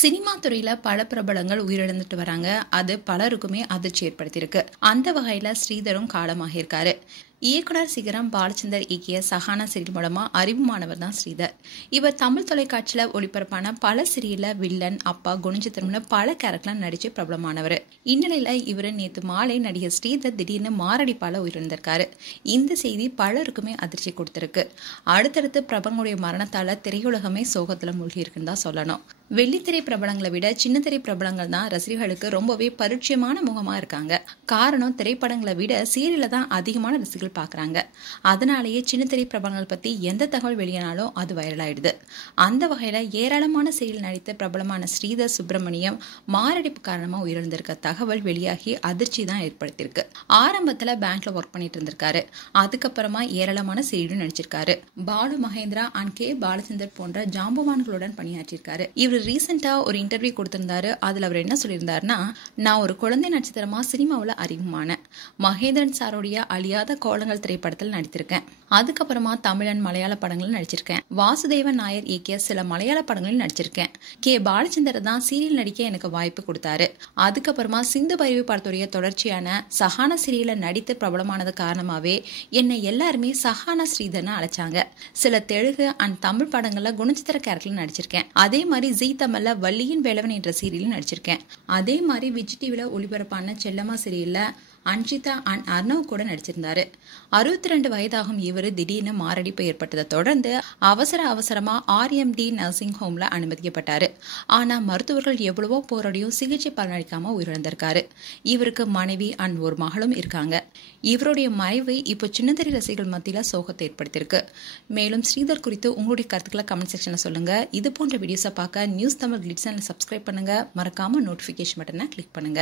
Cinema துறையில பல பிரபலங்கள் உயிரிழந்துட்டு வராங்க. அது பலருக்குமே அதிர்ச்சி ஏற்படுத்தியிருக்கு. அந்த வகையில ஸ்ரீதரும் காலமாகியிருக்காரு. இயக்குனர் சிகரம் பாலச்சந்தர் இயக்கிய சஹானா சீரியல் மூலமா அறிமுகமானவர் தான் ஸ்ரீதர். இவர் தமிழ் தொலைக்காட்சியில ஒளிபரப்பான பல சீரியல்ல வில்லன், அப்பா, குணச்சித்திரம்னு பல கேரக்டர்ல நடிச்சு பிரபலமானவர். இந்நிலையில இவர் நேற்று மாலை நடிகர் ஸ்ரீதர் திடீர்னு மாரடைப்பால உயிரிழந்திருக்காரு. இந்த செய்தி பலருக்குமே அதிர்ச்சி கொடுத்திருக்கு. அடுத்தடுத்து பிரபலங்களுடைய மரணத்தால திரையுலகமே சோகத்துல மூழ்கி இருக்குன்னு தான் சொல்லணும். வெள்ளித்திரை பிரபலங்களை விட சின்னத்திரை பிரபலங்கள் தான் ரசிகர்களுக்கு ரொம்பவே பரிச்சயமான முகமா இருக்காங்க. காரணம், திரைப்படங்களை விட சீரியல தான் அதிகமான ரசிகர்கள் பாக்குறாங்க. அதனாலேயே சின்னத்திரை பிரபலங்கள் பத்தி எந்த தகவல் வெளியானாலும் அது வைரல் ஆயிடுது. அந்த வகையில ஏராளமான சீரியல் நடித்த பிரபலமான ஸ்ரீதர் சுப்பிரமணியம் மாரடைப்பு காரணமா உயிரிழந்திருக்க தகவல் வெளியாகி அதிர்ச்சி தான் ஏற்படுத்தியிருக்கு. ஆரம்பத்துல பேங்க்ல ஒர்க் பண்ணிட்டு இருந்திருக்காரு. அதுக்கப்புறமா ஏராளமான சீரியலும் நடிச்சிருக்காரு. பாலு மகேந்திரா அண்ட் கே பாலச்சந்தர் போன்ற ஜாம்பவான்களுடன் பணியாற்றிருக்காரு. இவர் ரீசெண்டா ஒரு இன்டர்வியூ கொடுத்திருந்தாரு. அதுல அவர் என்ன சொல்லியிருந்தாருன்னா, நான் ஒரு குழந்தை நட்சத்திரமா சினிமாவில் அறிமுகமானேன். மகேந்திரன் சாருடைய அழியாத கோலங்கள் திரைப்படத்தில் நடித்திருக்கேன். அதுக்கப்புறமா தமிழன் மலையாள படங்களில் நடிச்சிருக்கேன். வாசுதேவன் நாயர் இயக்கிய சில மலையாள படங்களில் நடிச்சிருக்கேன். கே பாலச்சந்தர் தான் சீரியல் நடிக்க எனக்கு வாய்ப்பு கொடுத்தாரு. அதுக்கப்புறமா சிந்து பைரவி படத்துடைய தொடர்ச்சியான சஹானா சீரியல நடித்து பிரபலமானது காரணமாவே என்னை எல்லாருமே சஹானா ஸ்ரீதர்னு அழைச்சாங்க. சில தெலுங்கு அண்ட் தமிழ் படங்கள்ல குணச்சித்திர கேரக்டர்ல நடிச்சிருக்கேன். அதே மாதிரி ஜீ தமிழ்ல வள்ளியின் வேலவன் என்ற சீரியல் நடிச்சிருக்கேன். அதே மாதிரி விஜய் டிவில ஒளிபரப்பான செல்லம்மா சீரியல்ல அன்ஷிதா அண்ட் அர்ணவ் கூட நடிச்சிருந்தாரு. 62 வயதாகும் இவர் திடீர்னு மாரடைப்பு ஏற்பட்டதை தொடர்ந்து அவசரமா RMD நர்சிங் ஹோம்ல அனுமதிக்கப்பட்டாரு. ஆனா மருத்துவர்கள் எவ்வளவோ போராடியும் சிகிச்சை பலனளிக்காம உயிரிழந்திருக்காரு. இவருக்கு மனைவி அண்ட் ஒரு மகளும் இருக்காங்க. இவருடைய மறைவு இப்போ சின்னத்திரை ரசிகர்கள் மத்தியில சோகத்தை ஏற்படுத்தியிருக்கு. மேலும் ஸ்ரீதர் குறித்து உங்களுடைய கருத்துக்களை கமெண்ட் செக்ஷன்ல சொல்லுங்க. இது போன்ற வீடியோஸை பார்க்க நியூஸ் தமிழ் கிளிட்ஸ் சேனலை சப்ஸ்கிரைப் பண்ணுங்க. மறக்காம நோட்டிபிகேஷன் பட்டனை கிளிக் பண்ணுங்க.